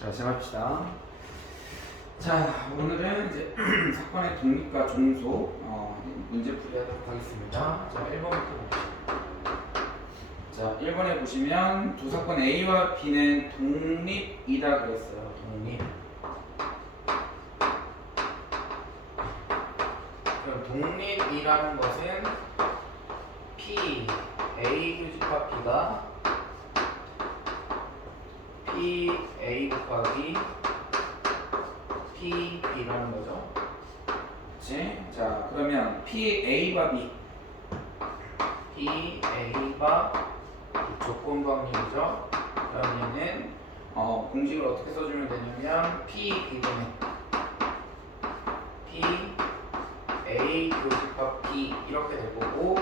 자, 시작합시다. 자, 오늘은 이제 사건의 독립과 종소 문제 풀이하도록 하겠습니다. 자, 1번부터 봅시다. 자, 1번에 보시면 두 사건 A와 B는 독립이다 그랬어요. 독립. 그럼 독립이라는 것은 P, A 교집합 B가 P, A 곱하기 P, B라는 거죠. 그치? 자, 그러면 P, A바 B P, A바 조건부 확률이죠. 그럼 얘는 공식을 어떻게 써주면 되냐면 P, B분의 P, A 교집합 B 이렇게 될 거고,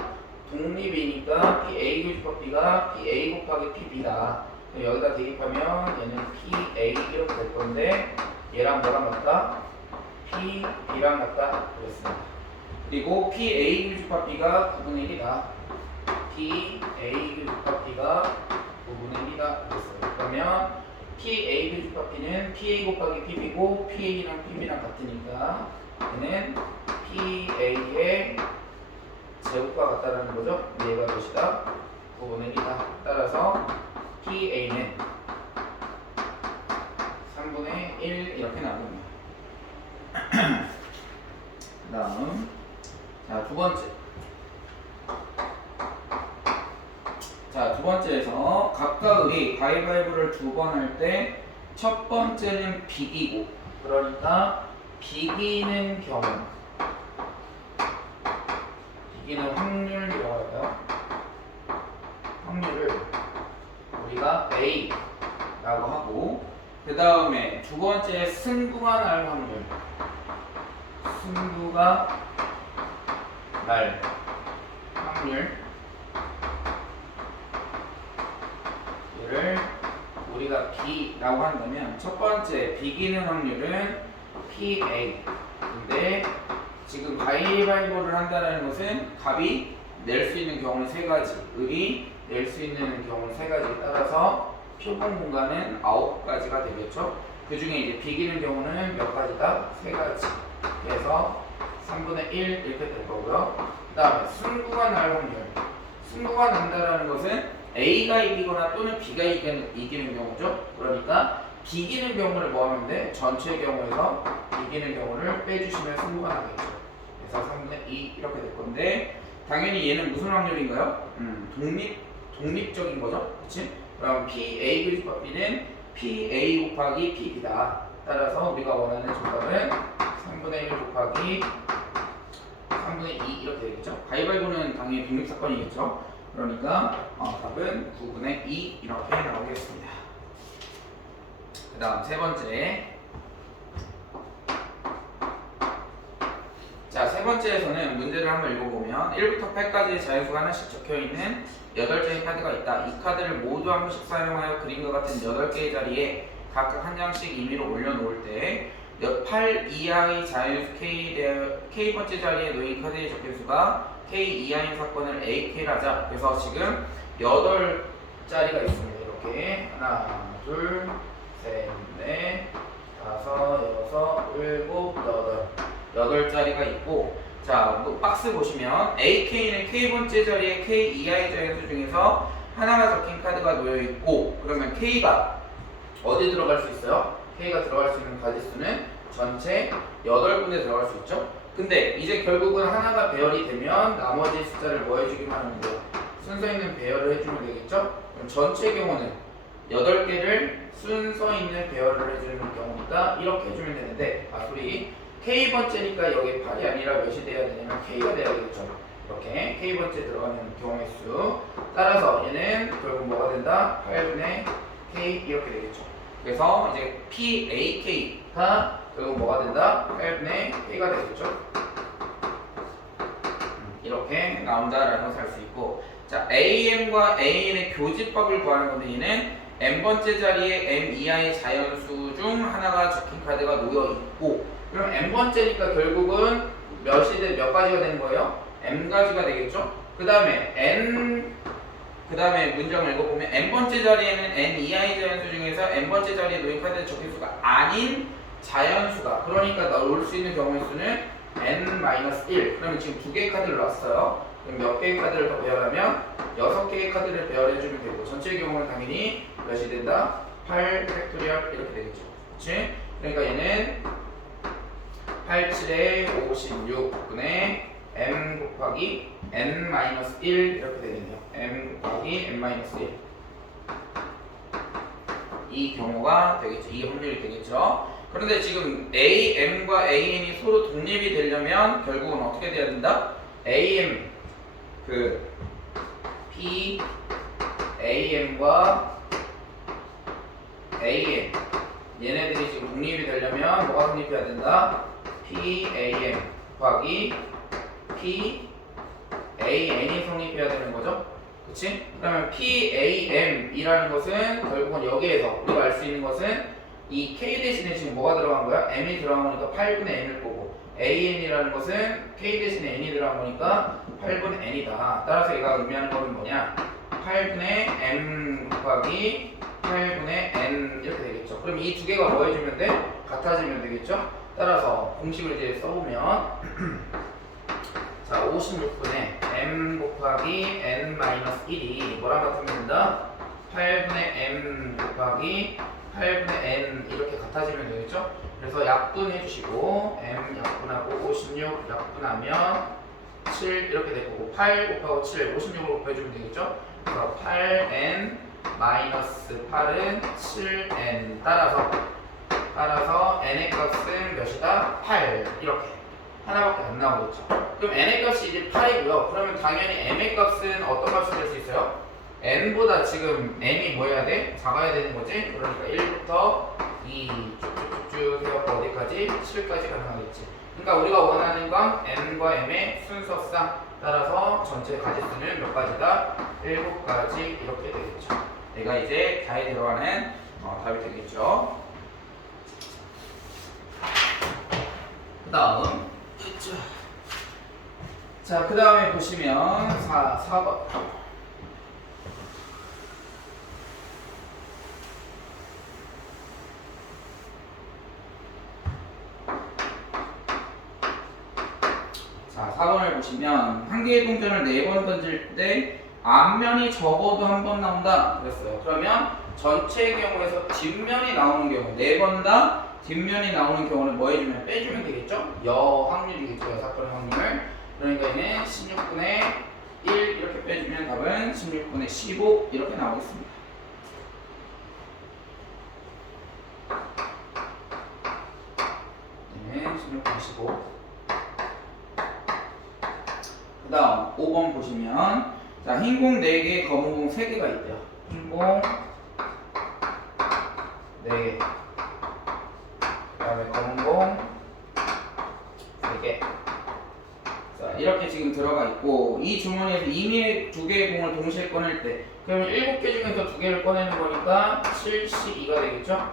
독립이니까 P, A 교집합 B가 P, A 곱하기 P, B다. 여기다 대입하면 얘는 PA 이렇게 될 건데, 얘랑 뭐랑 같다? PB랑 같다 그랬습니다. 그리고 PA 교집합 B가 9분의 1이다. PA 교집합 B가 9분의 1이다 그랬어요. 그러면 PA 교집합 B는 PA 곱하기 PB고 PA랑 PB랑 같으니까 얘는 PA의 제곱과 같다는 거죠. 얘가 몇이다? 9분의 1이다. 따라서 PA는 3분의 1 이렇게 나옵니다. 그 다음, 자, 두 번째. 자, 두 번째에서 각각의 가위바위보를 두 번 할 때 첫 번째는 비기고, 그러니까 비기는 경우, 비기는 확률이라고 할까요? 확률을 우리가 A라고 하고, 그 다음에 두 번째 승부가 날 확률, 승부가 날 확률, 얘를 우리가 B라고 한다면 첫 번째 비기는 확률은 PA. 근데 지금 가위바위보를 한다는 것은 갑이 낼 수 있는 경우는 세 가지, 을이 낼 수 있는 경우는 세 가지에 따라서 표본 공간은 9가지가 되겠죠. 그 중에 이제 비기는 경우는 몇 가지다? 세 가지. 그래서 3분의 1 이렇게 될 거고요. 그 다음에 승부가 날 확률. 승부가 난다라는 것은 A가 이기거나 또는 B가 이기는 경우죠. 그러니까 비기는 경우를 뭐 하면 돼? 전체 경우에서 이기는 경우를 빼주시면 승부가 나겠죠. 그래서 3분의 2 이렇게 될 건데, 당연히 얘는 무슨 확률인가요? 독립적인 거죠. 그치? 그럼 PA 교집합 B는 PA 곱하기 PB다. 따라서 우리가 원하는 조합은 3분의 1 곱하기 3분의 2 이렇게 되겠죠. 가위바위보는 당연히 독립사건이겠죠. 그러니까 답은 9분의 2 이렇게 나오겠습니다. 그 다음 세 번째. 자, 세 번째에서는 문제를 한번 읽어보면 1부터 8까지의 자연수가 하나씩 적혀있는 8장의 카드가 있다. 이 카드를 모두 한 번씩 사용하여 그림과 같은 8개의 자리에 각각 한 장씩 임의로 올려놓을 때 8 이하의 자연수 K번째 자리에 놓인 카드의 적혀수가 K 이하인 사건을 AK를 하자. 그래서 지금 8자리가 있습니다. 이렇게 하나, 둘, 셋, 넷, 다섯, 여섯, 일곱, 여덟 8자리가 있고, 자, 박스 보시면 AK는 K번째 자리에 K 이하의 자연수 중에서 하나가 적힌 카드가 놓여있고, 그러면 K가 어디 들어갈 수 있어요? K가 들어갈 수 있는 가지수는 전체 8군데 들어갈 수 있죠? 근데 이제 결국은 하나가 배열이 되면 나머지 숫자를 뭐 해주기만 하면 돼요? 순서 있는 배열을 해주면 되겠죠? 그럼 전체 경우는 8개를 순서 있는 배열을 해주는 경우니까 이렇게 해주면 되는데, 우리 K번째니까 여기 8이 아니라 몇이 돼야 되냐면 K가 돼야겠죠. 이렇게 K번째 들어가는 경우의 수. 따라서 얘는 결국 뭐가 된다? 8분의 K 이렇게 되겠죠. 그래서 이제 PAK가 결국 뭐가 된다? 8분의 K가 되겠죠. 이렇게 나온다라는 것을 알 수 있고, 자, AM과 AN의 교집합을 구하는 건데, 얘는 N번째 자리에 M 이하의 자연수 중 하나가 적힌 카드가 놓여 있고, 그럼 N번째니까 결국은 몇 가지가 되는 거예요? M 가지가 되겠죠? 그 다음에 N 그 다음에 문장을 읽어보면 n번째 자리에는 n 이하의 자연수 중에서 n번째 자리에 놓인 카드의 적개수가 아닌 자연수가, 그러니까 넣을 수 있는 경우의 수는 n-1. 그러면 지금 2개의 카드를 놨어요. 그럼 몇 개의 카드를 더 배열하면 6개의 카드를 배열해주면 되고, 전체의 경우는 당연히 몇이 된다? 8 팩토리얼 이렇게 되겠죠. 그치? 그러니까 얘는 8, 7에 56분의 m 곱하기 n-1 이렇게 되겠네요. m 곱하기 n-1 이 경우가 되겠죠. 이 확률이 되겠죠. 그런데 지금 am과 an이 서로 독립이 되려면 결국은 어떻게 돼야 된다? am 그 p am과 an 얘네들이 지금 독립이 되려면 뭐가 독립해야 된다? p am 곱하기 p an이 성립해야 되는 거죠. 그치? 그러면 p am 이라는 것은 결국은 여기에서 우리가 알 수 있는 것은 이 k 대신에 지금 뭐가 들어간 거야? m이 들어간 거니까 8분의 n을 보고, an이라는 것은 k 대신에 n이 들어간 거니까 8분의 n이다. 따라서 얘가 의미하는 거는 뭐냐? 8분의 m 곱하기 8분의 n 이렇게 되겠죠. 그럼 이 두 개가 뭐 해주면 돼? 같아지면 되겠죠. 따라서 공식을 이제 써보면 자, 56분의 m 곱하기 n-1이 뭐랑 같으면 된다? 8분의 m 곱하기 8분의 n 이렇게 같아지면 되겠죠? 그래서 약분해 주시고 m 약분하고 56 약분하면 7 이렇게 될 거고, 8 곱하고 7, 56으로 곱해주면 되겠죠? 그래서 8n 마이너스 8은 7n 따라서 n의 값은 몇이다? 8 이렇게 하나밖에 안 나오겠죠. 그럼 n의 값이 이제 8이고요. 그러면 당연히 m의 값은 어떤 값이 될 수 있어요? n보다 지금 m이 뭐 해야 돼? 작아야 되는 거지? 그러니까 1부터 2 쭉쭉쭉 해갖고 어디까지? 7까지 가능하겠지. 그러니까 우리가 원하는 건 n과 m의 순서상 따라서 전체 가지수는 몇 가지다? 7가지 이렇게 되겠죠. 내가 이제 다에 들어가는 답이 되겠죠. 그 다음 자, 그 다음에 보시면 4번. 자, 4번을 보시면 한 개의 동전을 4번 던질 때 앞면이 적어도 한 번 나온다 그랬어요. 그러면 전체의 경우에서 뒷면이 나오는 경우 4번 다 뒷면이 나오는 경우는 뭐 해주면? 빼주면 되겠죠? 확률이겠죠. 여사건의 확률. 그러니까 얘는 16분의 1 이렇게 빼주면 답은 16분의 15 이렇게 나오겠습니다. 얘는 16분의 15. 그 다음 5번 보시면 자, 흰공 4개, 검은공 3개가 있대요. 흰공 4개, 그 다음에 검은공 3개. 자, 이렇게 지금 들어가 있고, 이 주머니에서 이미 2개의 공을 동시에 꺼낼 때 그러면 7개 중에서 2개를 꺼내는 거니까 72가 되겠죠?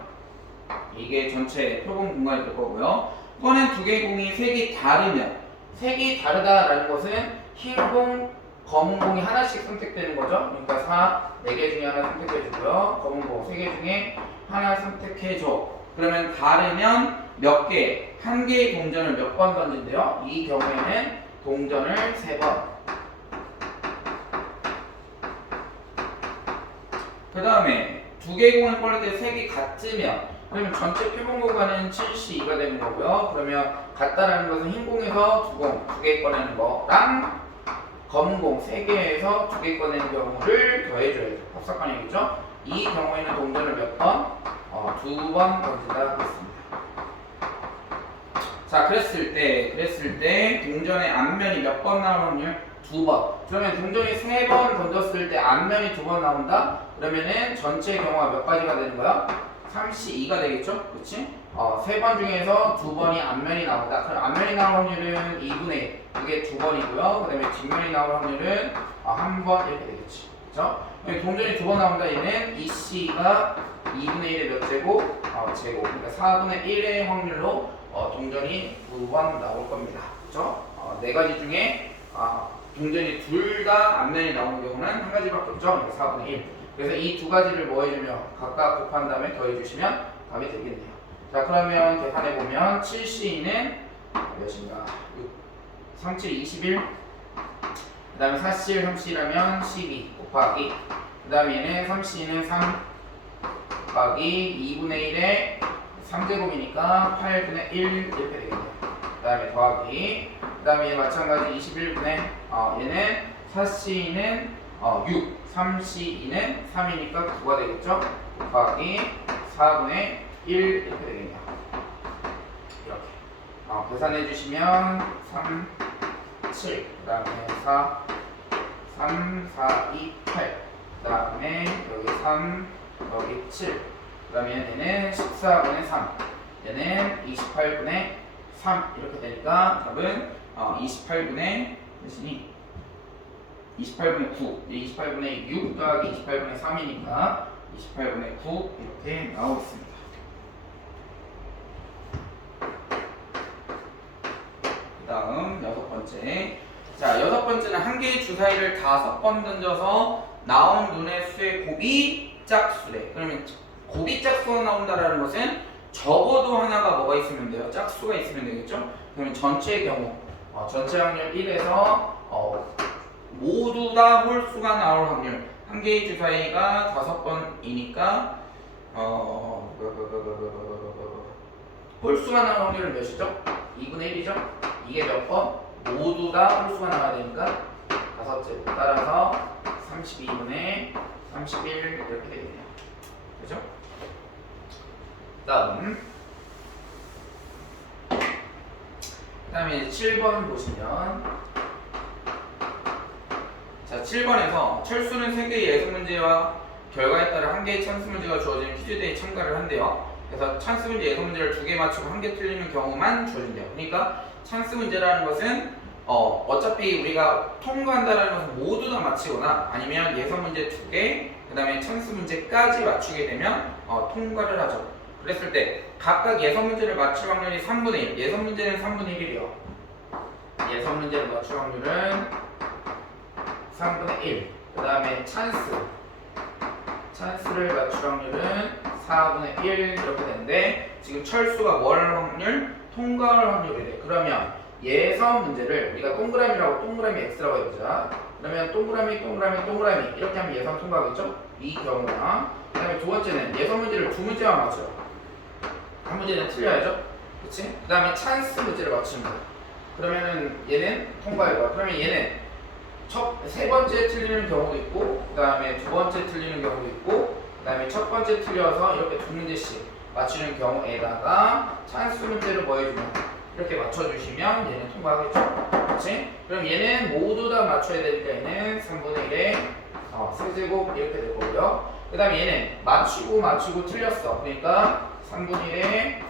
이게 전체 표본 공간이 될 거고요. 꺼낸 2개의 공이 색이 다르면, 색이 다르다라는 것은 흰 공, 검은 공이 하나씩 선택되는 거죠. 그러니까 4개 중에 하나 선택해주고요. 검은 공 3개 중에 하나 선택해줘. 그러면 다르면 몇 개? 한 개의 동전을 몇 번 던진대요? 이 경우에는 동전을 3번. 그 다음에 2개의 공을 꺼낼 때 색이 같으면, 그러면 전체 표본 공간은 72가 되는 거고요. 그러면 같다라는 것은 흰 공에서 2개 꺼내는 거랑 검은 공 3개에서 2개 꺼내는 경우를 더해줘야죠. 합사건이겠죠? 이 경우에는 동전을 몇 번? 2번 던진다 하겠습니다. 자, 그랬을 때 동전의 앞면이 몇 번 나오는 확률? 2번. 그러면 동전이 3번 던졌을 때 앞면이 2번 나온다? 그러면은 전체 경우가 몇 가지가 되는 거야? 32가 되겠죠? 그치? 3번 중에서 2번이 앞면이 나온다. 그럼 앞면이 나올 확률은 2분의 1. 이게 2번이고요. 그 다음에 뒷면이 나올 확률은 1번 이렇게 되겠지. 그쵸? 동전이 2번 나온다. 얘는 EC가 2분의 1의 몇 제곱? 제곱. 그러니까 4분의 1의 확률로 동전이 2번 나올 겁니다. 그쵸? 4가지 중에 동전이 둘 다 앞면이 나오는 경우는 한 가지밖에 없죠. 4분의 1. 그래서 이 두 가지를 뭐 해주면 각각 곱한 다음에 더해주시면 답이 되겠네요. 자, 그러면 계산해보면 7C는 몇인가? 6. 3, 7, 21. 그 다음에 4, 7, 3C라면 12 곱하기. 그 다음에 얘는 3C는 3 곱하기 2분의 1에 3제곱이니까 8분의 1 이렇게 되겠네요. 그 다음에 더하기. 그 다음에 마찬가지 21분의 얘는 4C는 6, 3C2는 3이니까 9가 되겠죠? 곱하기 4분의 1 이렇게 되겠네요. 이렇게 계산해 주시면 3, 7, 그 다음에 4, 3, 4, 2, 8, 그 다음에 여기 3, 여기 7, 그 다음에 얘는 14분의 3, 얘는 28분의 3 이렇게 되니까 답은 28분의 몇이니? 28분의 9, 28분의 6 더하기 28분의 3이니까 28분의 9 이렇게 나오겠습니다. 그 다음 6번째. 자, 6번째는 한 개의 주사위를 5번 던져서 나온 눈의 수의 곱이 짝수래. 그러면 곱이 짝수가 나온다라는 것은 적어도 하나가 뭐가 있으면 돼요? 짝수가 있으면 되겠죠? 그러면 전체의 경우 전체 확률 1에서 모두 다 홀수가 나올 확률. 한 개의 주사위가 5번이니까 홀수가 나올 확률은 몇이죠? 2분의 1이죠? 이게 몇 번? 모두 다 홀수가 나와야 되니까 5째. 따라서 32분의 31 이렇게 되겠네요. 그죠? 다음 그 다음에 7번 보시면, 자, 7번에서 철수는 3개의 예습 문제와 결과에 따라 한 개의 찬스 문제가 주어지는 퀴즈대회에 참가를 한대요. 그래서 찬스 문제, 예습 문제를 2개 맞추고 1개 틀리는 경우만 주어진대요. 그러니까 찬스 문제라는 것은 어차피 우리가 통과한다는 것은 모두 다 맞히거나 아니면 예습 문제 2개, 그 다음에 찬스 문제까지 맞추게 되면 통과를 하죠. 그랬을 때 각각 예선 문제를 맞출 확률이 3분의 1, 예선 문제는 3분의 1이요. 예선 문제를 맞출 확률은 3분의 1. 그 다음에 찬스를 맞출 확률은 4분의 1 이렇게 되는데, 지금 철수가 뭘 확률? 통과할 확률이래. 그러면 예선 문제를 우리가 동그라미라고, 동그라미 X라고 해보자. 그러면 동그라미 이렇게 하면 예선 통과하겠죠? 이 경우나. 그 다음에 두 번째는 예선 문제를 2문제만 맞춰요. 한 문제는 틀려야죠. 그치? 그 다음에 찬스 문제를 맞추는 거야. 그러면은 얘는 통과할 거야. 그러면 얘는 세 번째 틀리는 경우도 있고, 그 다음에 두 번째 틀리는 경우도 있고, 그 다음에 첫 번째 틀려서 이렇게 2문제씩 맞추는 경우에다가 찬스 문제를 뭐 해주면 이렇게 맞춰주시면 얘는 통과하겠죠. 그치? 그럼 얘는 모두 다 맞춰야 되니까 얘는 3분의 1에 세제곱 이렇게 될 거고요. 그 다음에 얘는 맞추고 틀렸어. 그러니까 3분의 1에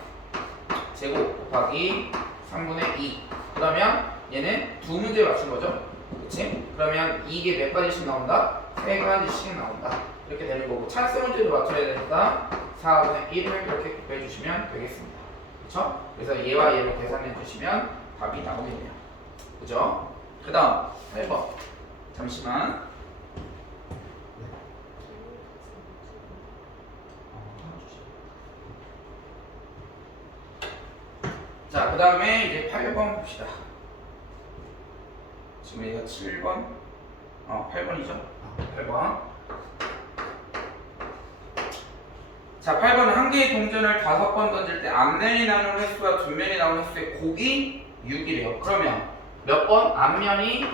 제곱 곱하기 3분의 2. 그러면 얘는 2문제 맞춘 거죠. 그치? 그러면 이게 몇 가지씩 나온다? 3가지씩 나온다. 이렇게 되는 거고, 찬스 문제도 맞춰야 되니까 4분의 1을 이렇게 곱해 주시면 되겠습니다. 그쵸? 그래서 얘와 얘를 계산해 주시면 답이 나오겠네요. 그죠? 그 다음 8번. 잠시만. 자, 그 다음에 이제 8번 봅시다. 지금 여기가 7번? 8번이죠? 8번. 자, 8번은 한 개의 동전을 5번 던질 때 앞면이 나오는 횟수와 뒷면이 나오는 횟수의 곱이 6이래요. 그러면 몇 번? 앞면이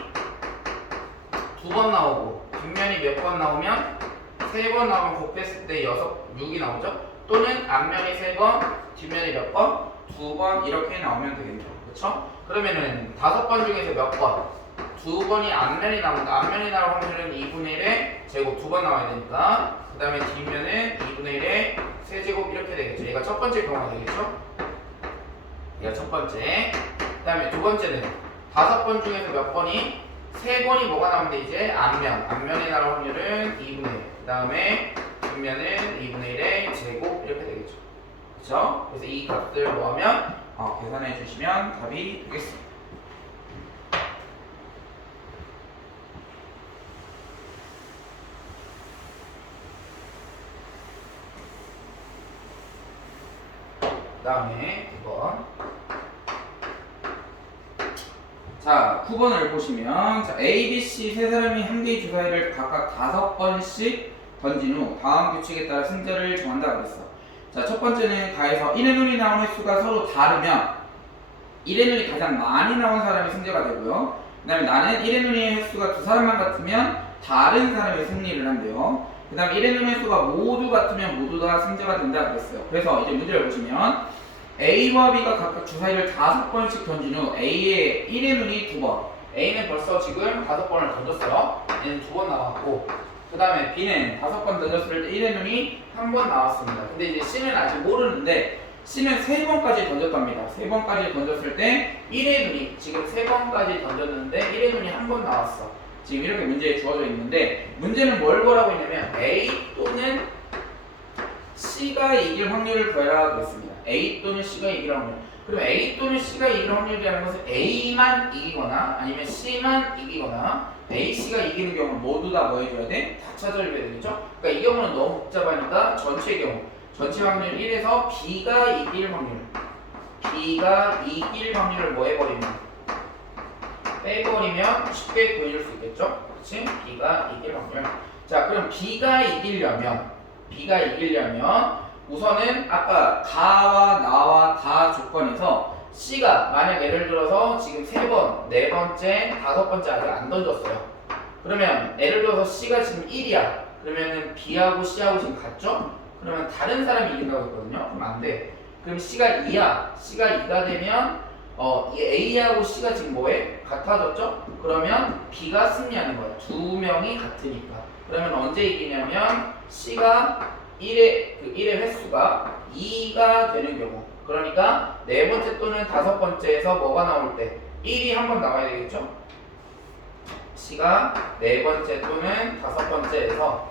2번 나오고 뒷면이 몇 번 나오면 3번 나오면 곱했을 때 6이 나오죠? 또는 앞면이 3번, 뒷면이 몇 번? 2번 이렇게 나오면 되겠죠. 그렇죠? 그러면은 5번 중에서 몇 번? 2번이 앞면이 나온다. 앞면이 나올 확률은 2분의 1에 제곱 2번 나와야 되니까, 그 다음에 뒷면은 2분의 1에 세제곱 이렇게 되겠죠. 얘가 첫 번째 경우가 되겠죠. 얘가 첫 번째. 그 다음에 두 번째는 5번 중에서 몇 번이? 3번이 뭐가 나오는데 이제 앞면에 나올 확률은 2분의 1. 그 다음에 뒷면은 2분의 1에 제곱 이렇게 되겠죠. 그렇죠? 그래서 이 값들 모으면 계산해 주시면 답이 되겠습니다. 다음에 9번. 자, 9번을 보시면 자, A, B, C 세 사람이 한 개의 주사위를 각각 5번씩 던진 후 다음 규칙에 따라 승자를 정한다 그랬어. 자, 첫 번째는 가에서 1의 눈이 나온 횟수가 서로 다르면 1의 눈이 가장 많이 나온 사람이 승자가 되고요. 그 다음에 나는 1의 눈의 횟수가 두 사람만 같으면 다른 사람이 승리를 한대요. 그 다음에 1의 눈의 횟수가 모두 같으면 모두 다 승자가 된다 그랬어요. 그래서 이제 문제를 보시면 A와 B가 각각 주사위를 5번씩 던진 후 A의 1의 눈이 2번. A는 벌써 지금 5번을 던졌어요. 얘는 2번 나왔고, 그 다음에 B는 5번 던졌을 때 1의 눈이 1번 나왔습니다. 근데 이제 C는 아직 모르는데 C는 3번까지 던졌답니다. 3번까지 던졌을 때 1의 눈이 지금 3번까지 던졌는데 1의 눈이 1번 나왔어. 지금 이렇게 문제에 주어져 있는데 문제는 뭘 보라고 했냐면 A 또는 C가 이길 확률을 구해라 그랬습니다. A 또는 C가 이길 확률. 그럼 A 또는 C가 이길 확률이라는 것은 A만 이기거나 아니면 C만 이기거나 A, C가 이기는 경우는 모두 다 뭐 해줘야 돼? 다 찾아줘야 되겠죠? 그러니까 이 경우는 너무 복잡하니까 전체 경우 전체 확률 1에서 B가 이길 확률 B가 이길 확률을 뭐 해버리면 빼버리면 쉽게 구해줄 수 있겠죠? 그렇지? B가 이길 확률. 자, 그럼 B가 이기려면 우선은 아까 가와 나와 다 조건에서 C가 만약 예를 들어서 지금 3번, 4번째, 5번째 아직 안 던졌어요. 그러면 예를 들어서 C가 지금 1이야. 그러면은 B하고 C하고 지금 같죠? 그러면 다른 사람이 이긴다고 했거든요. 그럼 안 돼. 그럼 C가 2야. C가 2가 되면 이 A하고 C가 지금 뭐해? 같아졌죠? 그러면 B가 승리하는 거야. 두 명이 같으니까. 그러면 언제 이기냐면 C가 1의 횟수가 2가 되는 경우. 그러니까 4번째 또는 5번째에서 뭐가 나올 때 1이 한 번 나와야 되겠죠? C가 4번째 또는 5번째에서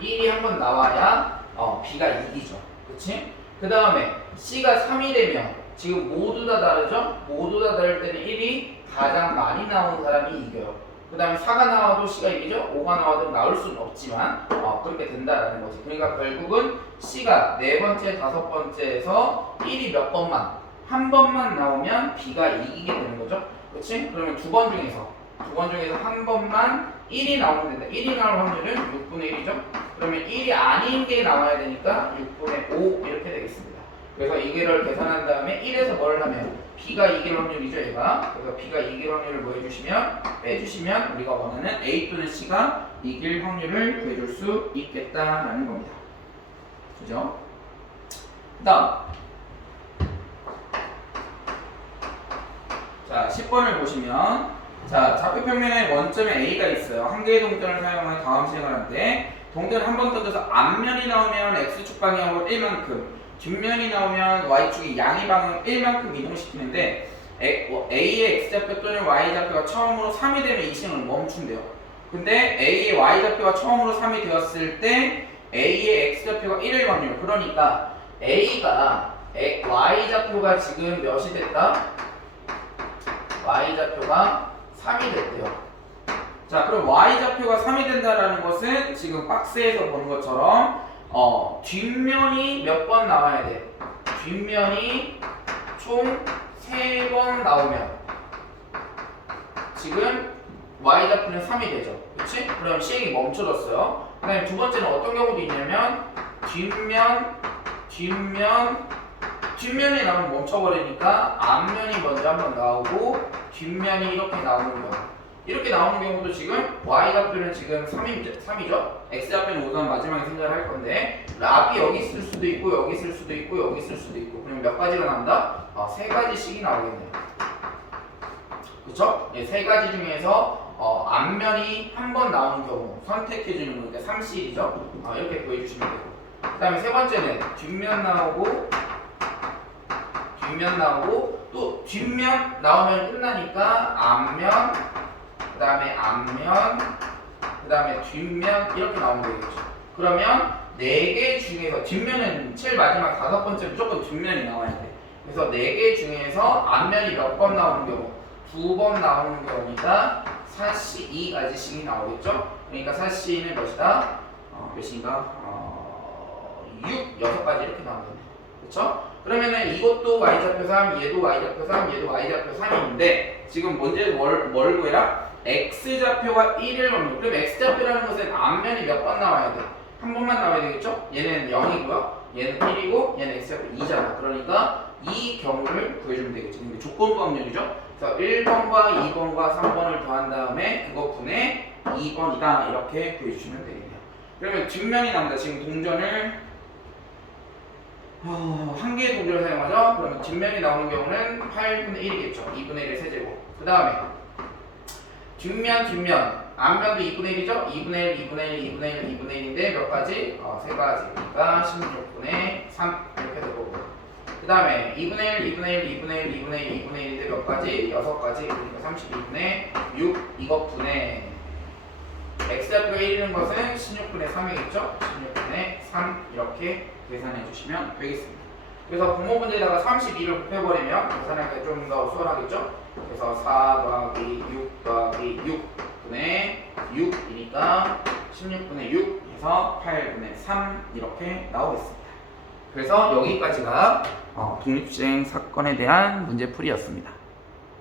1이 한 번 나와야 B가 이기죠. 그치? 그 다음에 C가 3이 되면 지금 모두 다 다르죠? 모두 다 다를 때는 1이 가장 많이 나온 사람이 이겨요. 그 다음에 4가 나와도 C가 이기죠? 5가 나와도 나올 수는 없지만 그렇게 된다라는 거지. 그러니까 결국은 C가 4번째, 5번째에서 1이 몇 번만 한 번만 나오면 B가 이기게 되는 거죠. 그렇지? 그러면 두 번 중에서 한 번만 1이 나오면 된다. 1이 나올 확률은 6분의 1이죠. 그러면 1이 아닌 게 나와야 되니까 6분의 5 이렇게 되겠습니다. 그래서 이거를 계산한 다음에 1에서 뭘 하면 B가 이길 확률이죠, 얘가. 그래서 B가 이길 확률을 뭐 해주시면 빼주시면 우리가 원하는 A 또는 C가 이길 확률을 구해줄 수 있겠다라는 겁니다. 그죠? 그 다음 자 10번을 보시면 자 좌표평면에 원점에 A가 있어요. 한 개의 동전을 사용해 다음 시행을 하는데 동전을 한 번 던져서 앞면이 나오면 X축 방향으로 1만큼 뒷면이 나오면 Y축이 양의 방향 1만큼 이동시키는데 A의 X좌표 또는 Y좌표가 처음으로 3이 되면 이 시행을 멈춘대요. 근데 A의 Y좌표가 처음으로 3이 되었을 때 A의 X좌표가 1일 확률. 그러니까 A가 Y좌표가 지금 몇이 됐다? Y좌표가 3이 됐대요. 자, 그럼 Y좌표가 3이 된다라는 것은 지금 박스에서 보는 것처럼 뒷면이 몇 번 나와야 돼? 뒷면이 총 3번 나오면 지금 Y좌표는 3이 되죠. 그치? 그럼 시행이 멈춰졌어요. 그 다음에 두 번째는 어떤 경우도 있냐면 뒷면이 나오면 멈춰버리니까 앞면이 먼저 한번 나오고 뒷면이 이렇게 나오는 경우. 이렇게 나오는 경우도 지금 Y좌표는 지금 3이죠? X좌표는 우선 마지막에 생각을 할 건데 앞이 여기 있을 수도 있고 여기 있을 수도 있고 여기 있을 수도 있고 그럼 몇 가지가 나온다? 3가지씩이 나오겠네요. 그쵸? 예, 3가지 중에서 앞면이 한 번 나오는 경우 선택해주는 거니까 3C이죠? 이렇게 보여주시면 되고 그 다음에 세 번째는 뒷면 나오고 또 뒷면 나오면 끝나니까 앞면 그 다음에 앞면 그 다음에 뒷면 이렇게 나오면 되겠죠. 그러면 4개 중에서 뒷면은 제일 마지막 5번째 무조건 뒷면이 나와야 돼. 그래서 4개 중에서 앞면이 몇 번 나오는 경우 2번 나오는 경우니까 4C 2가지씩이 나오겠죠. 그러니까 4C는 몇이다? 몇인가? 6, 6가지 이렇게 나오겠네. 그쵸? 그러면은 이것도 y좌표 3, 얘도 y좌표 3, 얘도 y좌표 3인데 지금 문제 뭘 구해라? x좌표가 1을 겁니다. 그럼 x좌표라는 것은 앞면이 몇 번 나와야 돼? 한 번만 나와야 되겠죠? 얘는 0이고요. 얘는 1이고 얘는 x좌표 2잖아. 그러니까 이 경우를 구해주면 되겠죠. 이게 조건부 확률이죠. 그래서 1번과 2번과 3번을 더한 다음에 그거 분의 2번이다 이렇게 구해주시면 되겠네요. 그러면 뒷면이 나옵니다. 지금 동전을 한 개의 동전을 사용하죠. 그러면 뒷면이 나오는 경우는 8분의 1이겠죠. 2분의 1의 세제곱. 그 다음에 뒷면 앞면도 2분의 1이죠. 2분의 1, 2분의 1, 2분의 1, 2분의 1인데 몇 가지? 3가지. 그러니까 16분의 3 이렇게 되고 그 다음에 2분의 1, 2분의 1, 2분의 1, 2분의 1, 2분의 1인데 몇 가지? 6가지. 그러니까 32분의 6 이것 분의 x좌표가 1이는 것은 16분의 3이겠죠? 16분의 3 이렇게 계산해 주시면 되겠습니다. 그래서 분모 문제에다가 32를 곱해버리면 계산하기가 좀 더 수월하겠죠? 그래서 4 더하기 6 더하기 6분의 6이니까 16분의 6 해서 8분의 3 이렇게 나오겠습니다. 그래서 여기까지가 독립주행 사건에 대한 문제풀이였습니다.